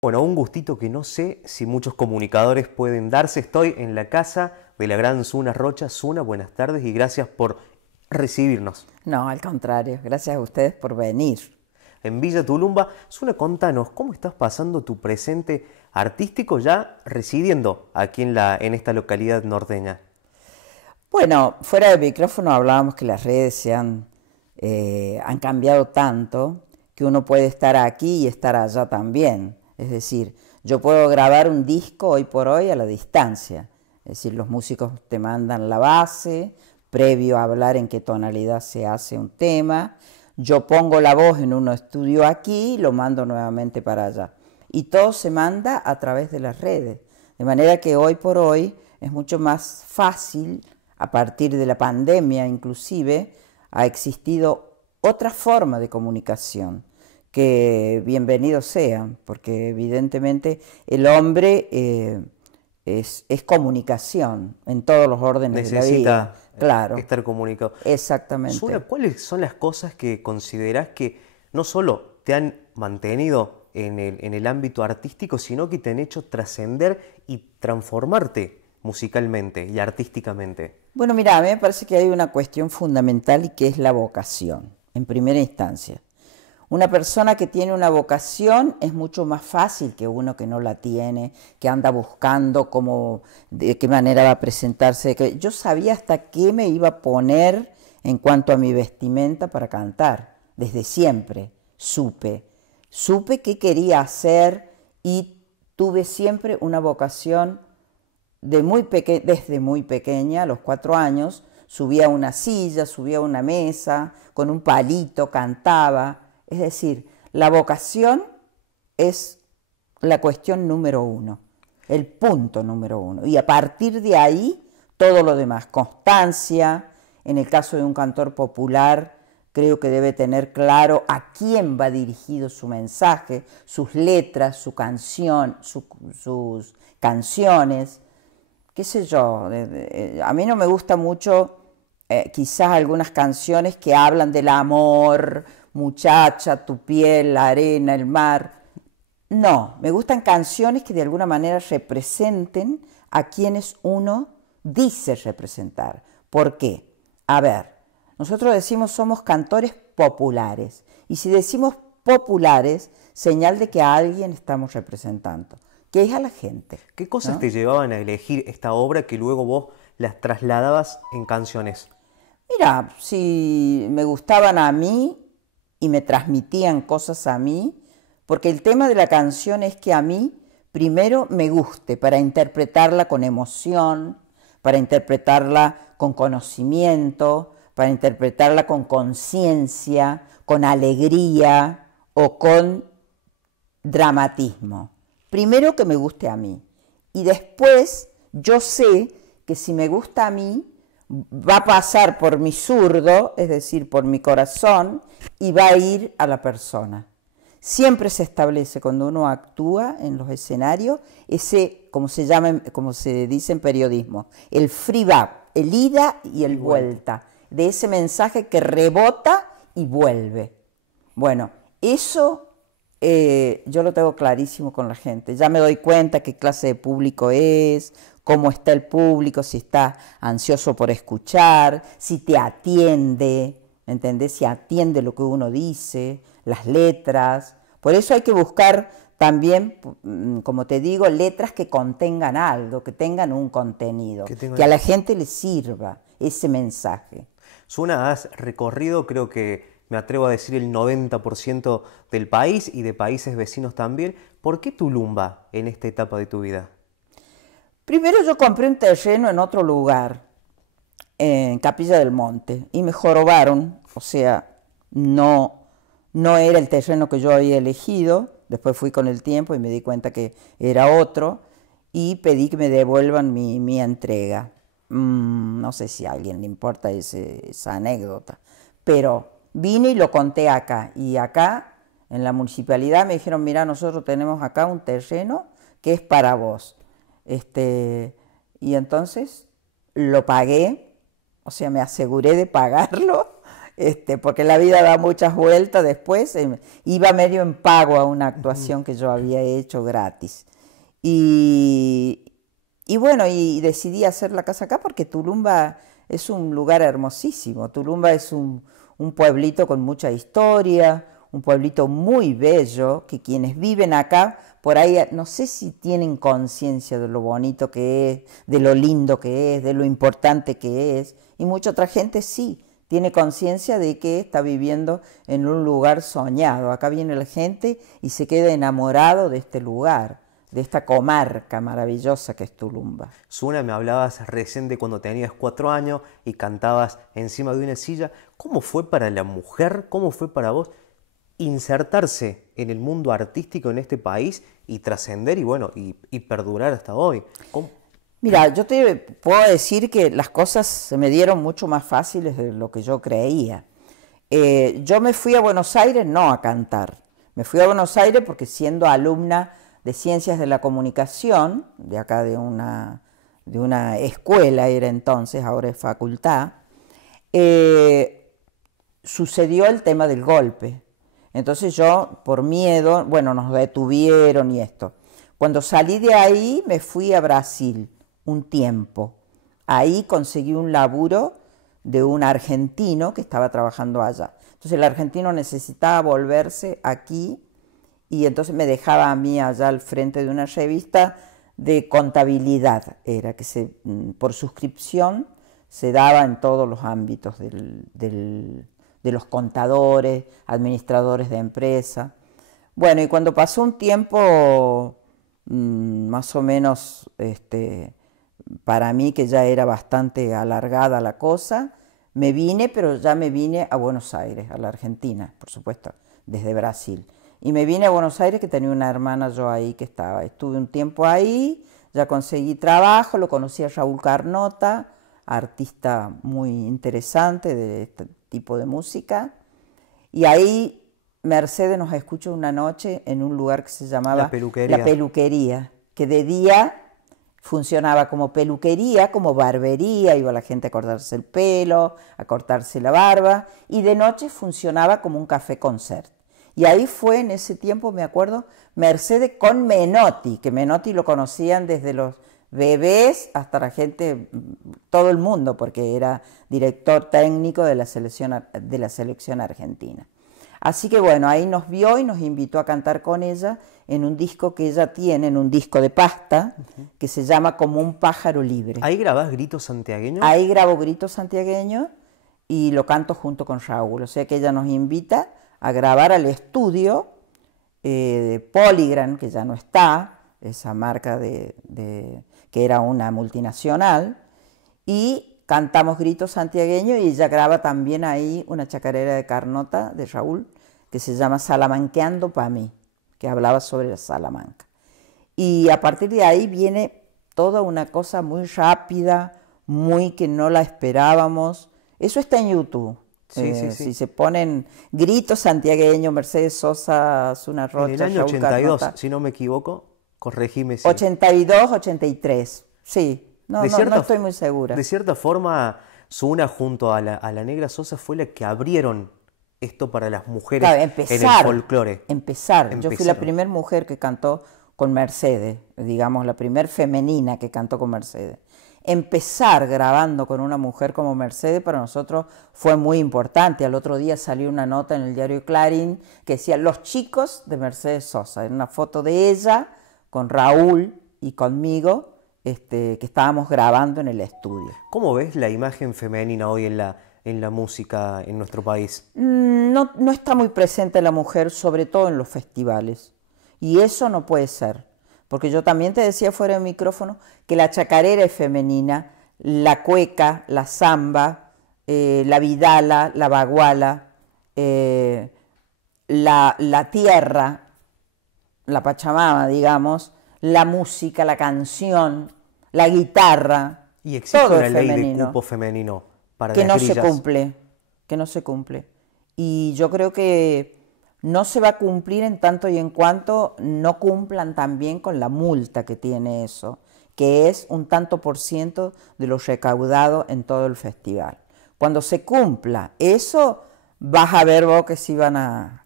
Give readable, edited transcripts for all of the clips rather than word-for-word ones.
Bueno, un gustito que no sé si muchos comunicadores pueden darse. Estoy en la casa de la gran Zuna Rocha. Zuna, buenas tardes y gracias por recibirnos. No, al contrario, gracias a ustedes por venir. En Villa Tulumba, Zuna, contanos, ¿cómo estás pasando tu presente artístico ya residiendo aquí en esta localidad norteña? Bueno, fuera del micrófono hablábamos que las redes han cambiado tanto que uno puede estar aquí y estar allá también. Es decir, yo puedo grabar un disco hoy por hoy a la distancia. Es decir, los músicos te mandan la base, previo a hablar en qué tonalidad se hace un tema. Yo pongo la voz en un estudio aquí y lo mando nuevamente para allá. Y todo se manda a través de las redes. De manera que hoy por hoy es mucho más fácil, a partir de la pandemia inclusive, ha existido otra forma de comunicación, que bienvenidos sean, porque evidentemente el hombre es comunicación en todos los órdenes de la vida. Necesita Claro, estar comunicado. Zuna, exactamente. ¿cuáles son las cosas que considerás que no solo te han mantenido en el ámbito artístico, sino que te han hecho trascender y transformarte musicalmente y artísticamente? Bueno, mira, a mí me parece que hay una cuestión fundamental y que es la vocación, en primera instancia. Una persona que tiene una vocación es mucho más fácil que uno que no la tiene, que anda buscando cómo, de qué manera va a presentarse. Yo sabía hasta qué me iba a poner en cuanto a mi vestimenta para cantar, desde siempre supe. Supe qué quería hacer y tuve siempre una vocación desde muy pequeña, a los 4 años, subía a una silla, subía a una mesa, con un palito, cantaba. Es decir, la vocación es la cuestión número uno, el punto número uno. Y a partir de ahí, todo lo demás, constancia. En el caso de un cantor popular, creo que debe tener claro a quién va dirigido su mensaje, sus letras, su canción, sus canciones, qué sé yo. A mí no me gusta mucho quizás algunas canciones que hablan del amor, muchacha, tu piel, la arena, el mar. No, me gustan canciones que de alguna manera representen a quienes uno dice representar. ¿Por qué? A ver, nosotros decimos somos cantores populares. Y si decimos populares, señal de que a alguien estamos representando, que es a la gente, ¿Qué cosas ¿no? te llevaban a elegir esta obra que luego vos las trasladabas en canciones? Mira, si me gustaban a mí y me transmitían cosas a mí, porque el tema de la canción es que a mí primero me guste para interpretarla con emoción, para interpretarla con conocimiento, para interpretarla con conciencia, con alegría o con dramatismo. Primero que me guste a mí. Y después yo sé que si me gusta a mí, va a pasar por mi zurdo, es decir, por mi corazón, y va a ir a la persona. Siempre se establece cuando uno actúa en los escenarios ese, como se llama, como se dice en periodismo, el feedback, el ida y el Y vuelta. vuelta, de ese mensaje que rebota y vuelve. Bueno, eso yo lo tengo clarísimo con la gente. Ya me doy cuenta qué clase de público es, cómo está el público, si está ansioso por escuchar, si te atiende, ¿me entendés? Si atiende lo que uno dice, las letras. Por eso hay que buscar también, como te digo, letras que contengan algo, que tengan un contenido, Que que a tengan... la gente le sirva ese mensaje. Zuna, has recorrido, creo que me atrevo a decir, el 90% del país y de países vecinos también. ¿Por qué Tulumba en esta etapa de tu vida? Primero yo compré un terreno en otro lugar, en Capilla del Monte, y me jorobaron, o sea, no, no era el terreno que yo había elegido. Después fui con el tiempo y me di cuenta que era otro, y pedí que me devuelvan mi entrega. No sé si a alguien le importa esa anécdota, pero vine y lo conté acá, y acá en la municipalidad me dijeron, mira, nosotros tenemos acá un terreno que es para vos. Este, y entonces lo pagué, o sea, me aseguré de pagarlo porque la vida da muchas vueltas después. Iba medio en pago a una actuación que yo había hecho gratis. Y bueno, y decidí hacer la casa acá porque Tulumba es un lugar hermosísimo. Tulumba es un pueblito con mucha historia, un pueblito muy bello, que quienes viven acá, por ahí no sé si tienen conciencia de lo bonito que es, de lo lindo que es, de lo importante que es, y mucha otra gente sí tiene conciencia de que está viviendo en un lugar soñado. Acá viene la gente y se queda enamorado de este lugar, de esta comarca maravillosa que es Tulumba. Suna, me hablabas recién de cuando tenías 4 años y cantabas encima de una silla. ¿Cómo fue para la mujer, cómo fue para vos insertarse en el mundo artístico en este país y trascender y perdurar hasta hoy? ¿Cómo? Mira, yo te puedo decir que las cosas se me dieron mucho más fáciles de lo que yo creía. Yo me fui a Buenos Aires no a cantar, me fui a Buenos Aires porque siendo alumna de Ciencias de la Comunicación, de acá de una escuela era entonces, ahora es facultad, sucedió el tema del golpe. Entonces yo, por miedo, bueno, nos detuvieron y esto. Cuando salí de ahí me fui a Brasil un tiempo. Ahí conseguí un laburo de un argentino que estaba trabajando allá. Entonces el argentino necesitaba volverse aquí y entonces me dejaba a mí allá al frente de una revista de contabilidad. Era que por suscripción se daba en todos los ámbitos de los contadores, administradores de empresa. Bueno, y cuando pasó un tiempo más o menos para mí que ya era bastante alargada la cosa, me vine, pero ya me vine a Buenos Aires, a la Argentina, por supuesto, desde Brasil. Y me vine a Buenos Aires, que tenía una hermana yo ahí que estaba. Estuve un tiempo ahí, ya conseguí trabajo, lo conocí a Raúl Carnota, artista muy interesante de este tipo de música. Y ahí Mercedes nos escuchó una noche en un lugar que se llamaba La Peluquería. La Peluquería, que de día funcionaba como peluquería, como barbería, iba la gente a cortarse el pelo, a cortarse la barba, y de noche funcionaba como un café-concert. Y ahí fue en ese tiempo, me acuerdo, Mercedes con Menotti, que Menotti lo conocían desde los bebés hasta la gente, todo el mundo, porque era director técnico de la selección argentina. Así que bueno, ahí nos vio y nos invitó a cantar con ella en un disco que ella tiene, en un disco de pasta, que se llama Como un pájaro libre. ¿Ahí grabás Gritos Santiagueños? Ahí grabo Gritos Santiagueños y lo canto junto con Raúl. O sea que ella nos invita a grabar al estudio de Polygram, que ya no está, esa marca que era una multinacional, y cantamos Gritos Santiagueños y ella graba también ahí una chacarera de Carnota de Raúl que se llama Salamanqueando pa' mí, que hablaba sobre la Salamanca. Y a partir de ahí viene toda una cosa muy rápida, muy que no la esperábamos. Eso está en YouTube. Sí. Si se ponen Gritos Santiagueños, Mercedes Sosa, Zuna Rocha, En el año Raúl 82, Carnota. si no me equivoco, corregime si... 82, 83, sí. No estoy muy segura. De cierta forma, Zuna junto a la Negra Sosa fue la que abrieron esto para las mujeres Claro, en el folclore. Yo fui la primera mujer que cantó con Mercedes, digamos, la primera femenina que cantó con Mercedes. Empezar grabando con una mujer como Mercedes para nosotros fue muy importante. Al otro día salió una nota en el diario Clarín que decía Los chicos de Mercedes Sosa. Era una foto de ella con Raúl y conmigo que estábamos grabando en el estudio. ¿Cómo ves la imagen femenina hoy en la música en nuestro país? No está muy presente la mujer, sobre todo en los festivales. Y eso no puede ser. Porque yo también te decía fuera del micrófono que la chacarera es femenina, la cueca, la samba, la vidala, la baguala, la tierra, la pachamama, digamos, la música, la canción, la guitarra. Y existe todo una es ley femenino, de cupo femenino para que las no se grillas. cumple, que no se cumple. Y yo creo que no se va a cumplir en tanto y en cuanto no cumplan también con la multa que tiene eso, que es un tanto por ciento de lo recaudado en todo el festival. Cuando se cumpla eso, vas a ver vos que sí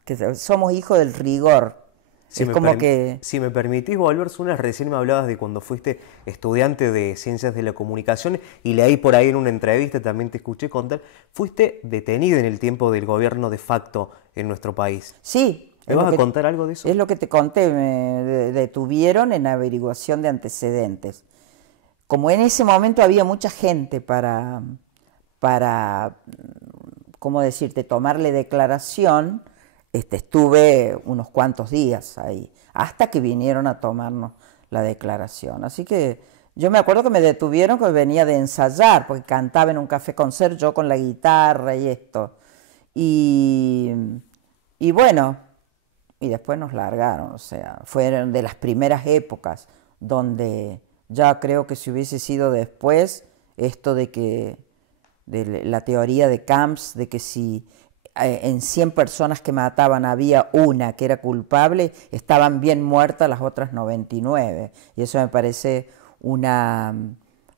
que somos hijos del rigor. Si Es me, como que, si me permitís volver, Suna, recién me hablabas de cuando fuiste estudiante de Ciencias de la Comunicación y leí por ahí en una entrevista, también te escuché contar, fuiste detenida en el tiempo del gobierno de facto en nuestro país. sí, ¿Me vas a contar algo de eso? es lo que te conté, me detuvieron en averiguación de antecedentes. Como en ese momento había mucha gente para, ¿cómo decirte?, tomarle declaración, estuve unos cuantos días ahí, hasta que vinieron a tomarnos la declaración. Así que yo me acuerdo que me detuvieron, que venía de ensayar, porque cantaba en un café concert yo con la guitarra y esto. Y, y bueno, y después nos largaron, o sea, fueron de las primeras épocas donde ya creo que si hubiese sido después, esto de que, de la teoría de Camps, de que si en 100 personas que mataban había una que era culpable, estaban bien muertas las otras 99. Y eso me parece una,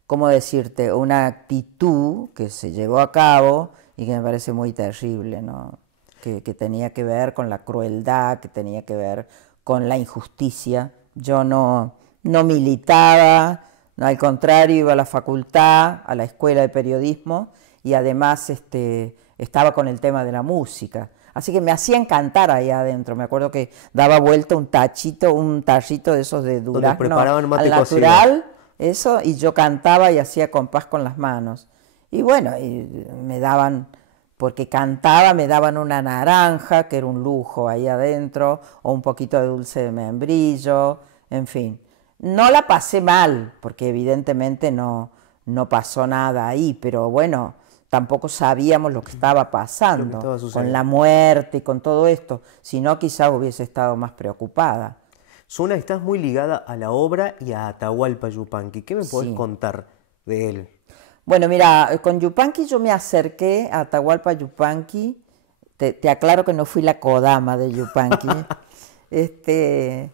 ¿cómo decirte?, una actitud que se llevó a cabo y que me parece muy terrible, ¿no? Que tenía que ver con la crueldad, que tenía que ver con la injusticia. Yo no militaba, no, al contrario, iba a la facultad, a la escuela de periodismo y además estaba con el tema de la música. Así que me hacían cantar ahí adentro. Me acuerdo que daba vuelta un tarrito de esos de Donde durazno preparaban mate al cocido. natural, eso, y yo cantaba y hacía compás con las manos. Y bueno, y me daban, porque cantaba, me daban una naranja, que era un lujo ahí adentro, o un poquito de dulce de membrillo, en fin. No la pasé mal, porque evidentemente no pasó nada ahí, pero bueno, tampoco sabíamos lo que estaba Lo que pasando estaba con la sucediendo. muerte y con todo esto, si no quizás hubiese estado más preocupada. Suna, estás muy ligada a la obra y a Atahualpa Yupanqui. ¿Qué me podés Sí. contar de él? Bueno, mira, con Yupanqui yo me acerqué a Atahualpa Yupanqui. Te aclaro que no fui la Kodama de Yupanqui. Este,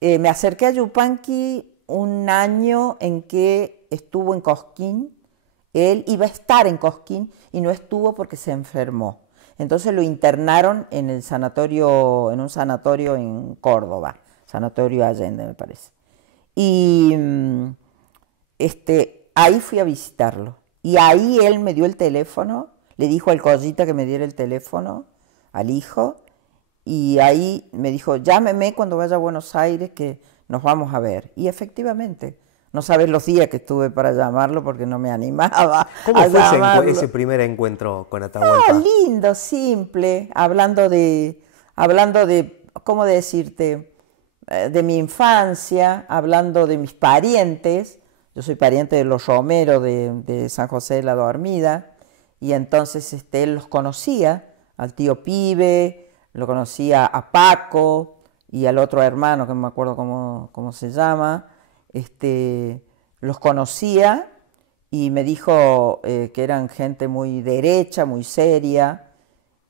Me acerqué a Yupanqui un año en que estuvo en Cosquín. Él iba a estar en Cosquín y no estuvo porque se enfermó. Entonces lo internaron en el sanatorio, en un sanatorio en Córdoba, Sanatorio Allende, me parece. Y ahí fui a visitarlo. Y ahí él me dio el teléfono, le dijo al Collita que me diera el teléfono, al hijo, y ahí me dijo, llámeme cuando vaya a Buenos Aires que nos vamos a ver. Y efectivamente, no sabes los días que estuve para llamarlo porque no me animaba ¿Cómo a fue llamarlo. ese primer encuentro con Ah, Atahualpa? lindo, simple, hablando de, ¿cómo decirte? De mi infancia, hablando de mis parientes. Yo soy pariente de los Romero de San José de la Dormida, y entonces él los conocía, al tío Pibe, lo conocía a Paco y al otro hermano, que no me acuerdo cómo se llama, los conocía y me dijo que eran gente muy derecha, muy seria,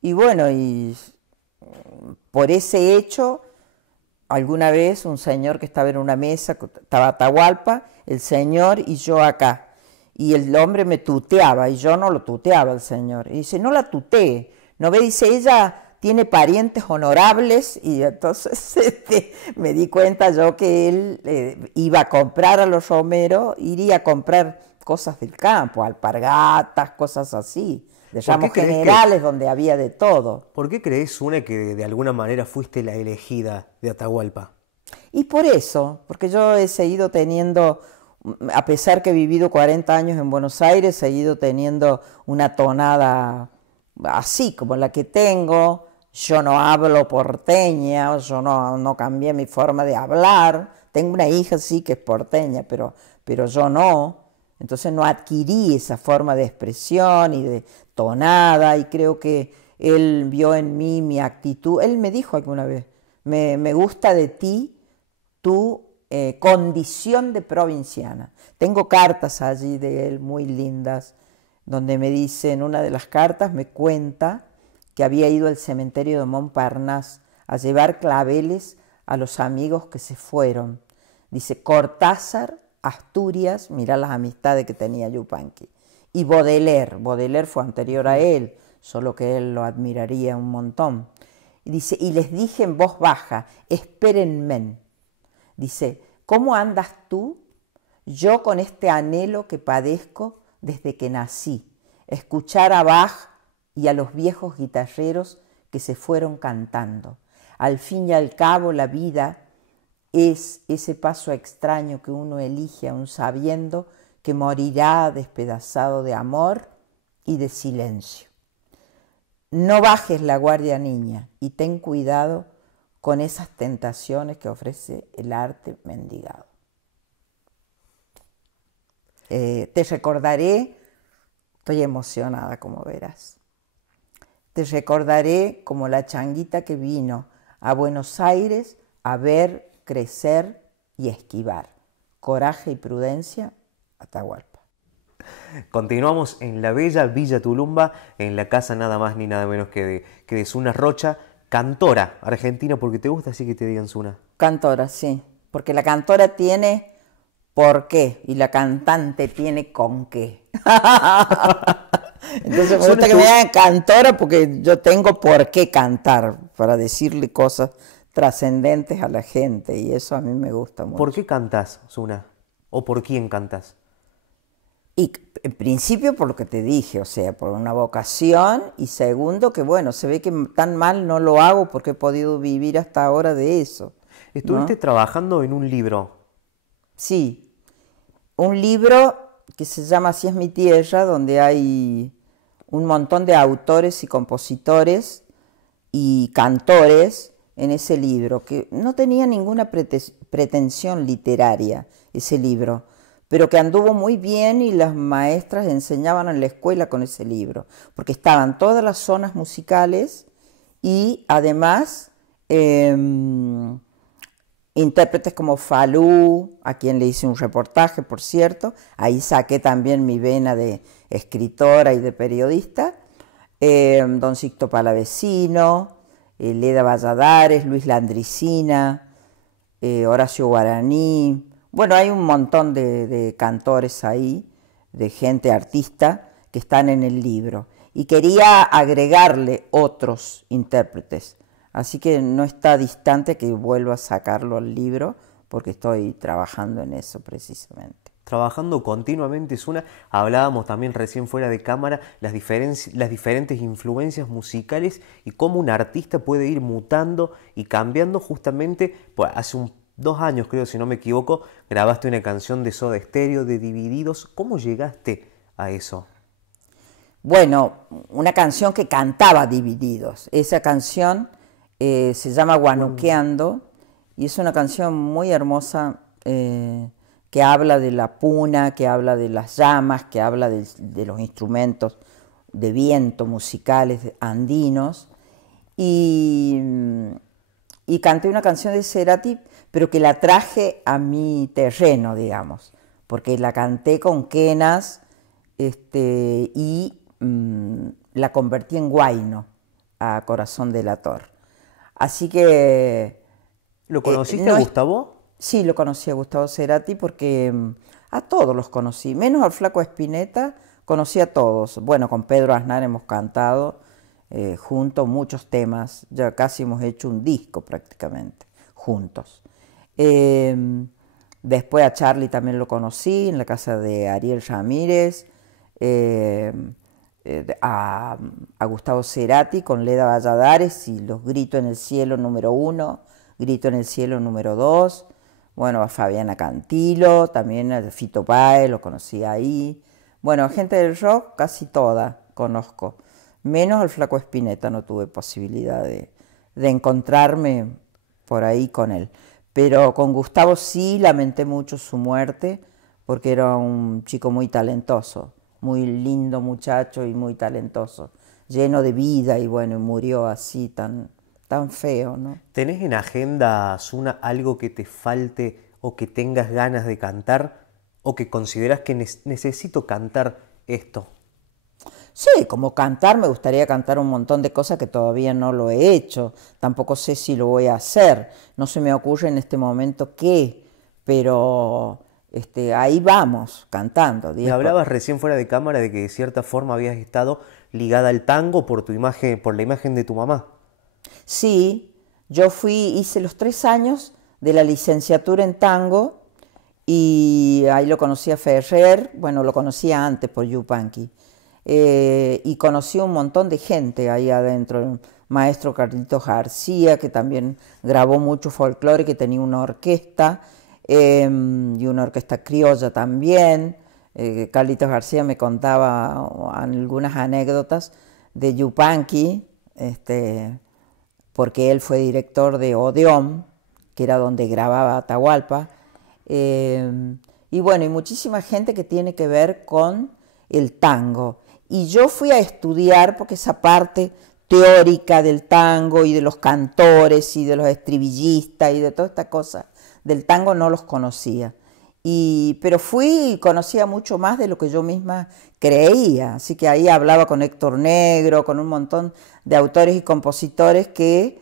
y bueno, y por ese hecho, alguna vez un señor que estaba en una mesa, estaba Atahualpa, el señor y yo acá, y el hombre me tuteaba y yo no lo tuteaba al señor, y dice, no la tutee, no ve, dice, ella tiene parientes honorables, y entonces me di cuenta yo que él iba a comprar a los Romero, iría a comprar cosas del campo, alpargatas, cosas así, de ¿Por qué ramos crees que, generales donde había de todo. por qué crees, Suna, que de alguna manera fuiste la elegida de Atahualpa? Y por eso, porque yo he seguido teniendo, a pesar que he vivido 40 años en Buenos Aires, he seguido teniendo una tonada así como la que tengo. Yo no hablo porteña, yo no cambié mi forma de hablar. Tengo una hija sí que es porteña, pero yo no. Entonces no adquirí esa forma de expresión y de tonada, y creo que él vio en mí mi actitud. Él me dijo alguna vez, me gusta de ti tu condición de provinciana. Tengo cartas allí de él muy lindas, donde me dice, en una de las cartas me cuenta que había ido al cementerio de Montparnasse a llevar claveles a los amigos que se fueron. Dice, Cortázar, Asturias, mirá las amistades que tenía Yupanqui, y Baudelaire fue anterior a él, solo que él lo admiraría un montón. Y dice, y les dije en voz baja, espérenme. Dice, ¿cómo andas tú? Yo con este anhelo que padezco desde que nací, escuchar a Bach y a los viejos guitarreros que se fueron cantando. Al fin y al cabo la vida es ese paso extraño que uno elige aun sabiendo que morirá despedazado de amor y de silencio. No bajes la guardia, niña, y ten cuidado con esas tentaciones que ofrece el arte mendigado. Te recordaré, estoy emocionada como verás, te recordaré como la changuita que vino a Buenos Aires a ver, crecer y esquivar. Coraje y prudencia, Atahualpa. Continuamos en la bella Villa Tulumba, en la casa nada más ni nada menos que de Zuna Rocha, cantora argentina, porque te gusta así que te digan Zuna. Cantora, sí, porque la cantora tiene por qué y la cantante tiene con qué. Entonces me gusta que me digan cantora porque yo tengo por qué cantar, para decirle cosas trascendentes a la gente, y eso a mí me gusta mucho. ¿Por qué cantas, Zuna? ¿O por quién cantas? Y en principio por lo que te dije, o sea, por una vocación, y segundo que bueno, se ve que tan mal no lo hago porque he podido vivir hasta ahora de eso. Estuviste ¿no? trabajando en un libro. Sí, un libro que se llama Así es mi tierra, donde hay un montón de autores y compositores y cantores en ese libro, que no tenía ninguna pretensión literaria ese libro, pero que anduvo muy bien y las maestras enseñaban en la escuela con ese libro, porque estaban todas las zonas musicales y además intérpretes como Falú, a quien le hice un reportaje, por cierto, ahí saqué también mi vena de escritora y de periodista, don Sixto Palavecino, Leda Valladares, Luis Landricina, Horacio Guaraní. Bueno, hay un montón de cantores ahí, de gente artista, que están en el libro. Y quería agregarle otros intérpretes. Así que no está distante que vuelva a sacarlo al libro, porque estoy trabajando en eso precisamente. Trabajando continuamente, Zuna. Hablábamos también recién fuera de cámara las diferentes influencias musicales y cómo un artista puede ir mutando y cambiando justamente. Pues hace 2 años, creo, si no me equivoco, grabaste una canción de Soda Stereo, de Divididos. ¿Cómo llegaste a eso? Bueno, una canción que cantaba Divididos. Esa canción se llama Guanuqueando y es una canción muy hermosa que habla de la puna, que habla de las llamas, que habla de los instrumentos de viento musicales andinos. Y canté una canción de Cerati, pero que la traje a mi terreno, digamos, porque la canté con quenas y la convertí en guayno a Corazón Delator. Así que... ¿Lo conociste a Gustavo? Sí, lo conocí a Gustavo Cerati porque a todos los conocí, menos al Flaco Spinetta, conocí a todos. Bueno, con Pedro Aznar hemos cantado juntos muchos temas, ya casi hemos hecho un disco prácticamente, juntos. Después a Charlie también lo conocí en la casa de Ariel Ramírez, a Gustavo Cerati con Leda Valladares y los Grito en el Cielo número 1, Grito en el Cielo número 2, bueno, a Fabiana Cantilo, también a Fito Páez, lo conocí ahí. Bueno, gente del rock casi toda conozco, menos al Flaco Spinetta, no tuve posibilidad de encontrarme por ahí con él. Pero con Gustavo sí lamenté mucho su muerte, porque era un chico muy talentoso, muy lindo muchacho y muy talentoso, lleno de vida, y bueno, murió así tan feo, ¿no? ¿Tenés en agenda, Zuna, algo que te falte o que tengas ganas de cantar o que consideras que necesito cantar esto? Sí, como cantar, me gustaría cantar un montón de cosas que todavía no lo he hecho, tampoco sé si lo voy a hacer, no se me ocurre en este momento qué, pero ahí vamos, cantando. Me hablabas recién fuera de cámara de que de cierta forma habías estado ligada al tango por tu imagen, por la imagen de tu mamá. Sí, yo hice los 3 años de la licenciatura en tango y ahí lo conocí a Ferrer, bueno, lo conocía antes por Yupanqui, y conocí un montón de gente ahí adentro, el maestro Carlitos García, que también grabó mucho folclore, que tenía una orquesta, y una orquesta criolla también. Carlitos García me contaba algunas anécdotas de Yupanqui, porque él fue director de Odeón, que era donde grababa Atahualpa, y bueno, y muchísima gente que tiene que ver con el tango. Y yo fui a estudiar, porque esa parte teórica del tango y de los cantores y de los estribillistas y de toda esta cosa del tango no los conocía. Pero fui y conocía mucho más de lo que yo misma creía. Así que ahí hablaba con Héctor Negro, con un montón de autores y compositores que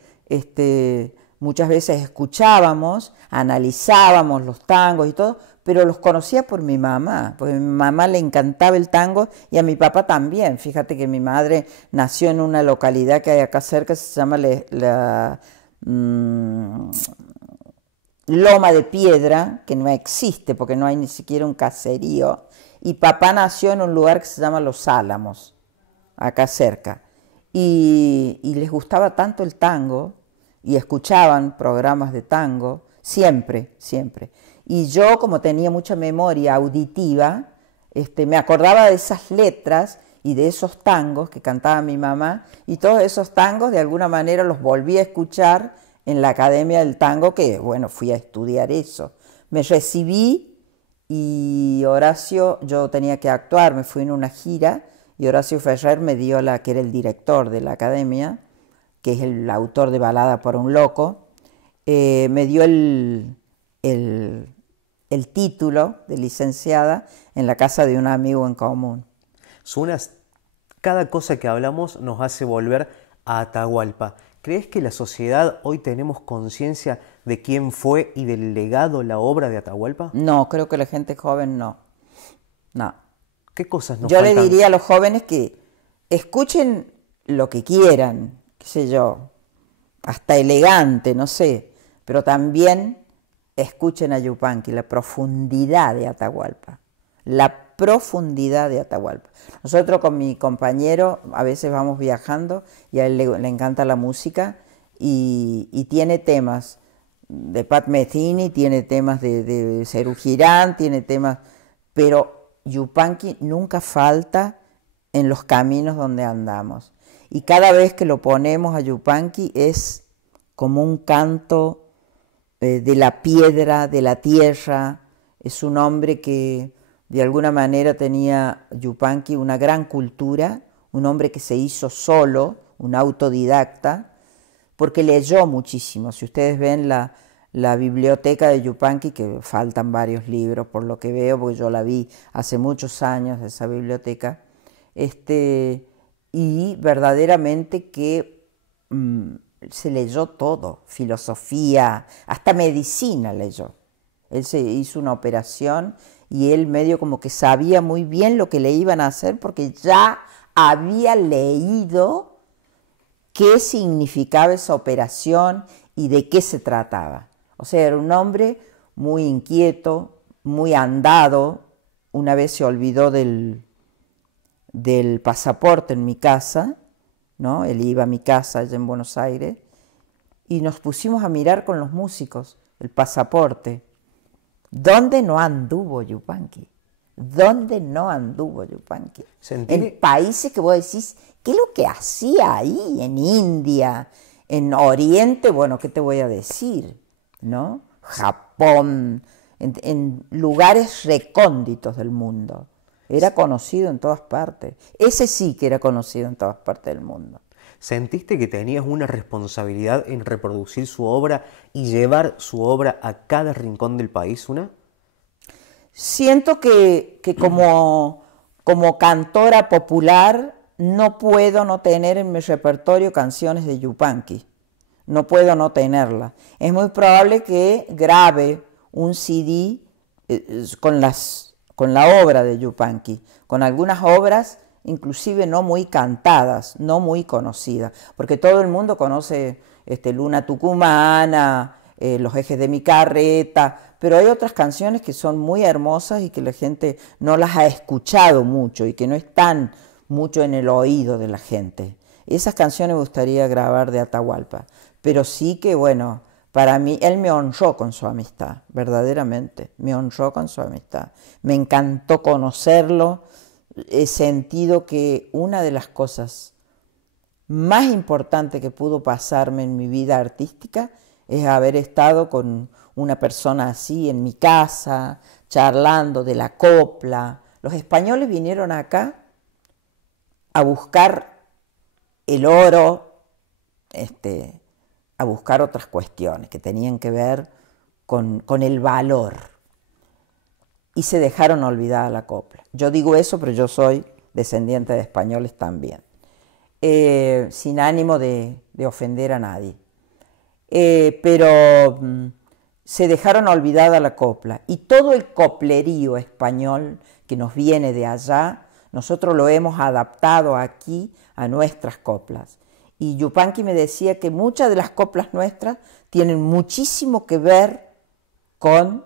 muchas veces escuchábamos, analizábamos los tangos y todo, pero los conocía por mi mamá, porque a mi mamá le encantaba el tango y a mi papá también. Fíjate que mi madre nació en una localidad que hay acá cerca, se llama Loma de Piedra, que no existe porque no hay ni siquiera un caserío, y papá nació en un lugar que se llama Los Álamos, acá cerca, y les gustaba tanto el tango, y escuchaban programas de tango, siempre, siempre. Y yo, como tenía mucha memoria auditiva, me acordaba de esas letras y de esos tangos que cantaba mi mamá, y todos esos tangos de alguna manera los volví a escuchar en la Academia del Tango, que bueno, fui a estudiar eso. Me recibí y Horacio, yo tenía que actuar, me fui en una gira, y Horacio Ferrer me dio que era el director de la Academia, que es el autor de Balada por un Loco, me dio el título de licenciada en la casa de un amigo en común. Sunas, cada cosa que hablamos nos hace volver a Atahualpa. ¿Crees que la sociedad hoy tenemos conciencia de quién fue y del legado, la obra de Atahualpa? No, creo que la gente joven no. No. ¿Qué cosas nos Yo faltan? le diría a los jóvenes que escuchen lo que quieran, qué sé yo, hasta elegante, no sé, pero también escuchen a Yupanqui, la profundidad de Atahualpa, la profundidad de Atahualpa. Nosotros con mi compañero a veces vamos viajando y a él le encanta la música y tiene temas de Pat Metheny, tiene temas de Serú Girán, tiene temas, pero Yupanqui nunca falta en los caminos donde andamos. Y cada vez que lo ponemos a Yupanqui es como un canto de la piedra, de la tierra. Es un hombre que de alguna manera tenía Yupanqui una gran cultura, un hombre que se hizo solo, un autodidacta, porque leyó muchísimo. Si ustedes ven la biblioteca de Yupanqui, que faltan varios libros por lo que veo, porque yo la vi hace muchos años, esa biblioteca, y verdaderamente que se leyó todo, filosofía, hasta medicina leyó. Él se hizo una operación y él medio como que sabía muy bien lo que le iban a hacer porque ya había leído qué significaba esa operación y de qué se trataba. O sea, era un hombre muy inquieto, muy andado. Una vez se olvidó del pasaporte en mi casa, ¿no? Él iba a mi casa allá en Buenos Aires y nos pusimos a mirar con los músicos el pasaporte. ¿Dónde no anduvo Yupanqui? ¿Dónde no anduvo Yupanqui? En países que vos decís, ¿qué es lo que hacía ahí? En India, en Oriente, bueno, ¿qué te voy a decir? ¿No? Japón, en lugares recónditos del mundo. Era conocido en todas partes. Ese sí que era conocido en todas partes del mundo. ¿Sentiste que tenías una responsabilidad en reproducir su obra y llevar su obra a cada rincón del país, Una? Siento que como cantora popular no puedo no tener en mi repertorio canciones de Yupanqui. No puedo no tenerla. Es muy probable que grabe un CD con la obra de Yupanqui, con algunas obras inclusive no muy cantadas, no muy conocidas, porque todo el mundo conoce Luna Tucumana, Los ejes de mi carreta, pero hay otras canciones que son muy hermosas y que la gente no las ha escuchado mucho y que no están mucho en el oído de la gente. Esas canciones me gustaría grabar de Atahualpa, pero sí que, bueno, para mí, él me honró con su amistad, verdaderamente, me honró con su amistad. Me encantó conocerlo, he sentido que una de las cosas más importantes que pudo pasarme en mi vida artística es haber estado con una persona así en mi casa, charlando de la copla. Los españoles vinieron acá a buscar el oro, a buscar otras cuestiones que tenían que ver con el valor. Y se dejaron olvidar la copla. Yo digo eso, pero yo soy descendiente de españoles también. Sin ánimo de ofender a nadie. Pero se dejaron olvidada la copla. Y todo el coplerío español que nos viene de allá, nosotros lo hemos adaptado aquí a nuestras coplas. Y Yupanqui me decía que muchas de las coplas nuestras tienen muchísimo que ver con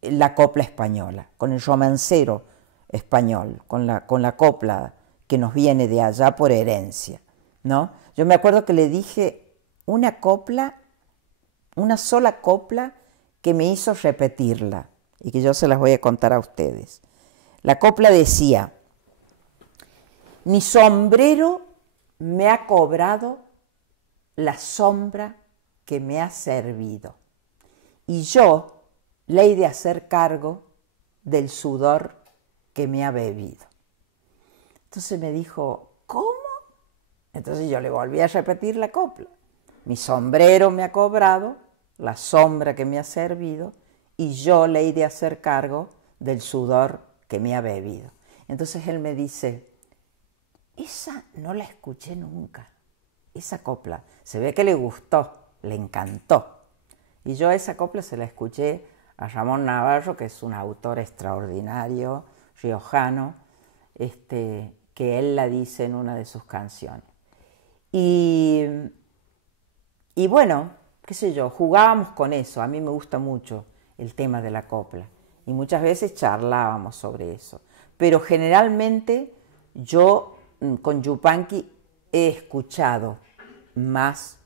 la copla española, con el romancero español, con la copla que nos viene de allá por herencia, ¿no? Yo me acuerdo que le dije una copla, una sola copla que me hizo repetirla y que yo se las voy a contar a ustedes. La copla decía: mi sombrero me ha cobrado la sombra que me ha servido, y yo le he de hacer cargo del sudor que me ha bebido. Entonces me dijo, ¿cómo? Entonces yo le volví a repetir la copla. Mi sombrero me ha cobrado la sombra que me ha servido, y yo le he de hacer cargo del sudor que me ha bebido. Entonces él me dice, esa no la escuché nunca, esa copla. Se ve que le gustó, le encantó. Y yo esa copla se la escuché a Ramón Navarro, que es un autor extraordinario, riojano, que él la dice en una de sus canciones. Y bueno, qué sé yo, jugábamos con eso. A mí me gusta mucho el tema de la copla. Y muchas veces charlábamos sobre eso. Pero generalmente yo con Yupanqui he escuchado más,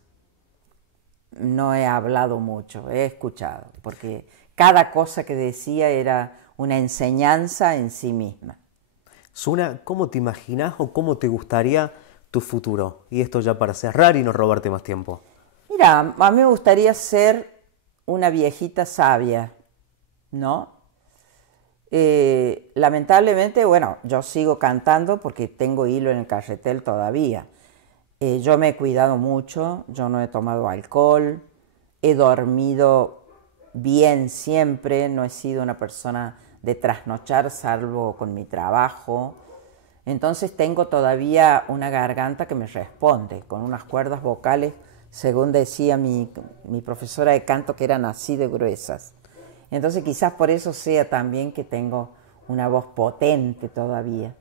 no he hablado mucho, he escuchado, porque cada cosa que decía era una enseñanza en sí misma. Suna, ¿cómo te imaginás o cómo te gustaría tu futuro? Y esto ya para cerrar y no robarte más tiempo. Mira, a mí me gustaría ser una viejita sabia, ¿no? Lamentablemente, bueno, yo sigo cantando porque tengo hilo en el carretel todavía. Yo me he cuidado mucho, yo no he tomado alcohol, he dormido bien siempre, no he sido una persona de trasnochar salvo con mi trabajo. Entonces tengo todavía una garganta que me responde, con unas cuerdas vocales, según decía mi profesora de canto, que eran así de gruesas. Entonces quizás por eso sea también que tengo una voz potente todavía.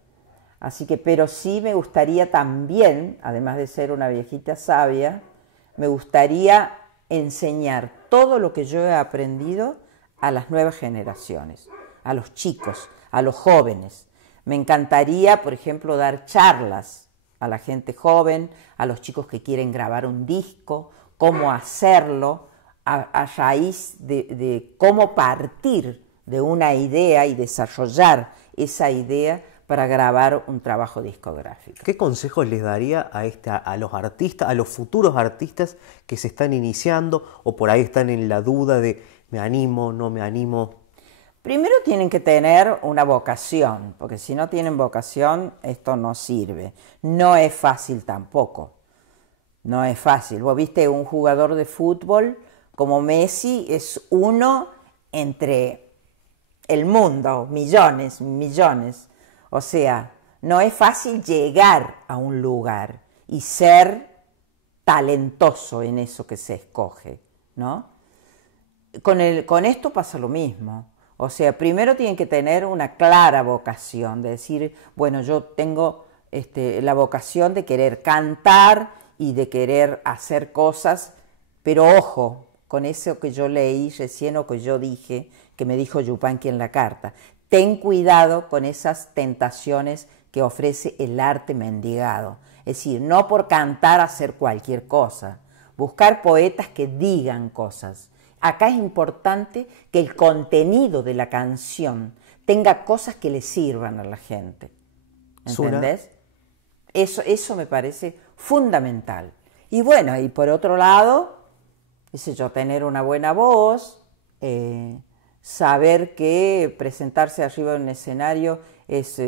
Así que, pero sí me gustaría también, además de ser una viejita sabia, me gustaría enseñar todo lo que yo he aprendido a las nuevas generaciones, a los chicos, a los jóvenes. Me encantaría, por ejemplo, dar charlas a la gente joven, a los chicos que quieren grabar un disco, cómo hacerlo, a raíz de cómo partir de una idea y desarrollar esa idea para grabar un trabajo discográfico. ¿Qué consejos les daría a los artistas, a los futuros artistas que se están iniciando o por ahí están en la duda de me animo, no me animo? Primero tienen que tener una vocación, porque si no tienen vocación esto no sirve. No es fácil tampoco, no es fácil. Vos viste, un jugador de fútbol como Messi es uno entre el mundo, millones, millones. O sea, no es fácil llegar a un lugar y ser talentoso en eso que se escoge, ¿no? Con esto pasa lo mismo. O sea, primero tienen que tener una clara vocación, de decir, bueno, yo tengo la vocación de querer cantar y de querer hacer cosas, pero ojo, con eso que yo leí recién o que yo dije, que me dijo Yupanqui en la carta, ten cuidado con esas tentaciones que ofrece el arte mendigado. Es decir, no por cantar hacer cualquier cosa, buscar poetas que digan cosas. Acá es importante que el contenido de la canción tenga cosas que le sirvan a la gente. ¿Entendés? Eso me parece fundamental. Y bueno, y por otro lado, qué sé yo, tener una buena voz, saber que presentarse arriba de un escenario es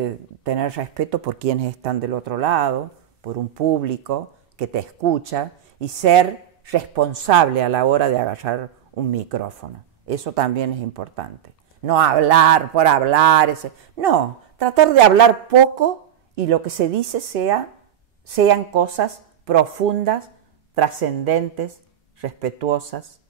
tener respeto por quienes están del otro lado, por un público que te escucha, y ser responsable a la hora de agarrar un micrófono. Eso también es importante. No hablar por hablar, no, tratar de hablar poco y lo que se dice sean cosas profundas, trascendentes, respetuosas.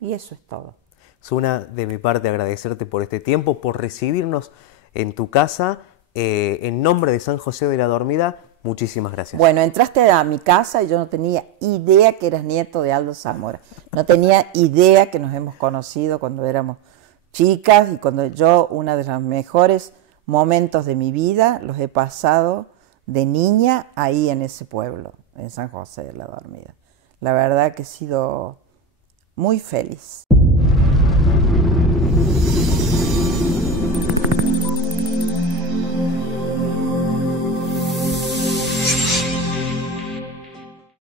Y eso es todo. Suna, de mi parte agradecerte por este tiempo, por recibirnos en tu casa. En nombre de San José de la Dormida, muchísimas gracias. Bueno, entraste a mi casa y yo no tenía idea que eras nieto de Aldo Zamora. No tenía idea que nos hemos conocido cuando éramos chicas y cuando yo, uno de los mejores momentos de mi vida, los he pasado de niña ahí en ese pueblo, en San José de la Dormida. La verdad que he sido muy feliz.